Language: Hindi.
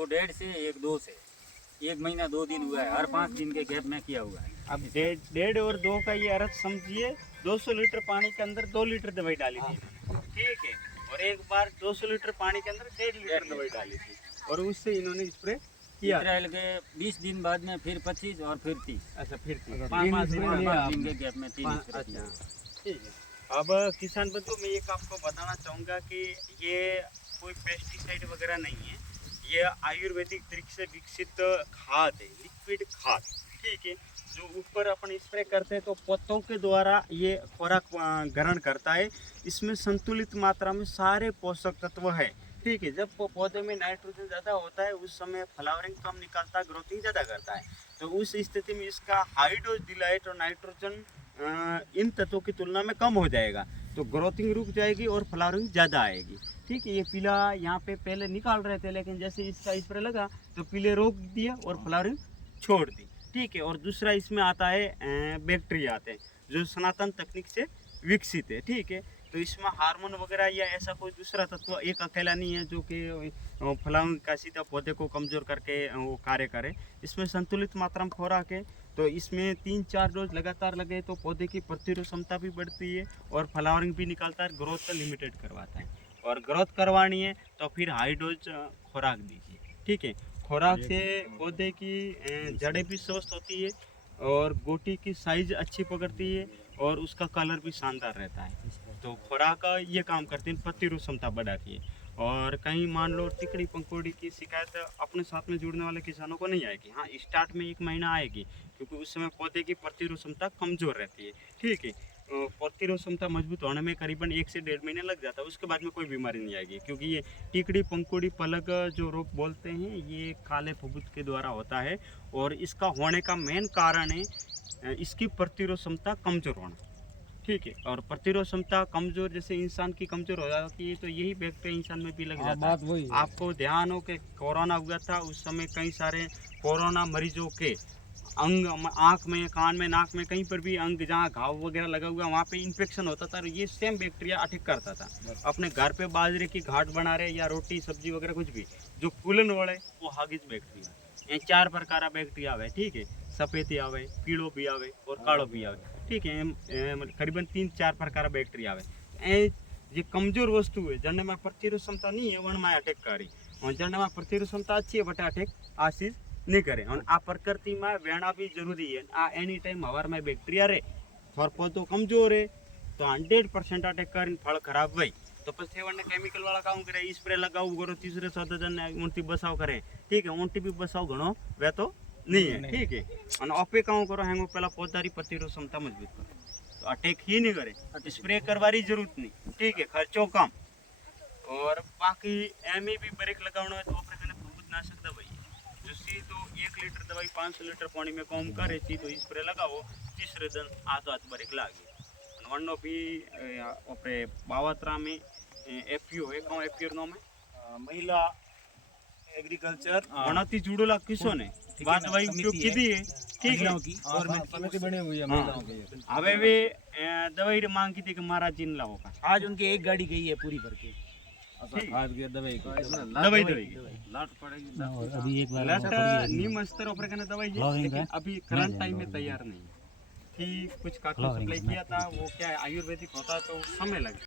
वो 1.5 से 1-2 से 1 महीना 2 दिन हुआ है, हर 5 दिन के गैप में किया हुआ है। अब 1.5 और 2 का ये अर्थ समझिए, 200 लीटर पानी के अंदर 2 लीटर दवाई डाली थी, ठीक है। और एक बार 200 लीटर पानी के अंदर 1.5 लीटर दवाई डाली थी, और उससे इन्होंने स्प्रे किया। अप्रैल के 20 दिन बाद में फिर 25 और फिर 30। अच्छा, फिर 5 दिन के गैप में 3 स्प्रे किया। ठीक है। अब किसान बंधु, मैं एक आपको बताना चाहूँगा कि ये कोई पेस्टिसाइड वगैरह नहीं है, ये आयुर्वेदिक तरीके से विकसित खाद है, लिक्विड खाद, ठीक है। जो ऊपर अपन स्प्रे करते हैं तो पत्तों के द्वारा ये खुराक ग्रहण करता है। इसमें संतुलित मात्रा में सारे पोषक तत्व है, ठीक है। जब पौधे में नाइट्रोजन ज़्यादा होता है उस समय फ्लावरिंग कम निकलता है, ग्रोथिंग ज़्यादा करता है। तो उस स्थिति में इसका हाई डोज दिलाए तो नाइट्रोजन इन तत्वों की तुलना में कम हो जाएगा, तो ग्रोथिंग रुक जाएगी और फ्लावरिंग ज़्यादा आएगी, ठीक है। ये पीला यहाँ पे पहले निकाल रहे थे, लेकिन जैसे इसका स्प्रे लगा तो पीले रोक दिया और फ्लावरिंग छोड़ दी, ठीक है। और दूसरा इसमें आता है बैक्टीरिया आते हैं जो सनातन तकनीक से विकसित है, ठीक है। तो इसमें हार्मोन वगैरह या ऐसा कोई दूसरा तत्व एक अकेला नहीं है जो कि फलांग का सीधा पौधे को कमज़ोर करके वो कार्य करे। इसमें संतुलित मात्रा में खुराक है, तो इसमें 3-4 डोज लगातार लगे तो पौधे की प्रतिरोध क्षमता भी बढ़ती है और फ्लावरिंग भी निकालता है, ग्रोथ तो लिमिटेड करवाता है। और ग्रोथ करवानी है तो फिर हाई डोज खुराक दीजिए, ठीक है। खुराक से पौधे की जड़ें भी स्वस्थ होती है और गोटी की साइज अच्छी पकड़ती है और उसका कलर भी शानदार रहता है। तो खुराक ये काम करती है, प्रतिरोध क्षमता बढ़ाती है। और कहीं मान लो टिकड़ी पंखुड़ी की शिकायत अपने साथ में जुड़ने वाले किसानों को नहीं आएगी। हाँ, स्टार्ट में 1 महीना आएगी क्योंकि उस समय पौधे की प्रतिरोध क्षमता कमज़ोर रहती है, ठीक है। प्रतिरोध क्षमता मजबूत होने में करीबन 1 से 1.5 महीने लग जाता है, उसके बाद में कोई बीमारी नहीं आएगी। क्योंकि ये टिकड़ी पंखुड़ी पलक जो रोग बोलते हैं ये काले फफूंद के द्वारा होता है, और इसका होने का मेन कारण है इसकी प्रतिरोध क्षमता कमज़ोर होना, ठीक है। और प्रतिरोध क्षमता कमजोर जैसे इंसान की कमजोर हो जाती है तो यही बैक्टीरिया इंसान में भी लग जाता है। आपको ध्यान हो कि कोरोना हुआ था, उस समय कई सारे कोरोना मरीजों के अंग, आँख में, कान में, नाक में, कहीं पर भी अंग जहाँ घाव वगैरह लगा हुआ वहाँ पे इन्फेक्शन होता था, और ये सेम बैक्टीरिया अटैक करता था। अपने घर पे बाजरे की घाट बना रहे या रोटी सब्जी वगैरह कुछ भी, जो फूलन वाले वो हागिस बैक्टीरिया। ये 4 प्रकार बैक्टीरिया आवे, ठीक है। सफेदी आवे, पीड़ो भी आवे और काड़ो भी आवे, ठीक है। करीबन 3-4 प्रकार बैक्टीरिया आवे। ये कमजोर वस्तु है जन में प्रतिरोध क्षमता नहीं है वन में अटैक करी, और जन में प्रतिरोध क्षमता अच्छी है बट अटैक आशीष नहीं करे। और आ प्रकृति में वेणा भी जरूरी है। आ एनी टाइम हवार में बैक्टीरिया रहे, थोड़ा पौधो कमजोर है तो 100% अटैक कर फल खराब भाई। तो પછી વને કેમિકલ વાળા કામ કરે, સ્પ્રે લગાવું કરો, तीसरे चौथे दिन उनती बसाव करे, ठीक है। उनती भी बसाव घणो वहतो नहीं है, ठीक है। और आपे काम करो हैंगो पहला पौधारी प्रतिरोध क्षमता मजबूत करो, तो अटैक ही नहीं करे। स्प्रे करवारी जरूरत नहीं, ठीक है, खर्चो कम। और बाकी एम भी ब्रेक लगाना है तो अपने कने फफूंदनाशक दवाई जो सी तो 1 लीटर दवाई 500 लीटर पानी में कम करे थी, तो स्प्रे लगाओ, तीसरे दिन आधो हाथ ब्रेक लागे। वनो भी अपने बावत्रा में एफपीओ है, कौन एफपीओ नाम है, महिला एग्रीकल्चर वनाती जुड़ेला किसो ने बात दवाई उपयोग की थी है, ठीक है। समिति बनी हुई है महिलाओं की। हवे वे दवाई मांग की थी कि महाराज जिन लाओ का, आज उनकी एक गाड़ी गई है पूरी भर के खाद की दवाई लाट पड़ेगी। अभी एक बार लाट नीम अस्तर ऊपर करने दवाई है, लेकिन अभी करंट टाइम में तैयार नहीं थी। कुछ काफी सप्लाई किया था, वो क्या है आयुर्वेदिक होता है तो समय लगे।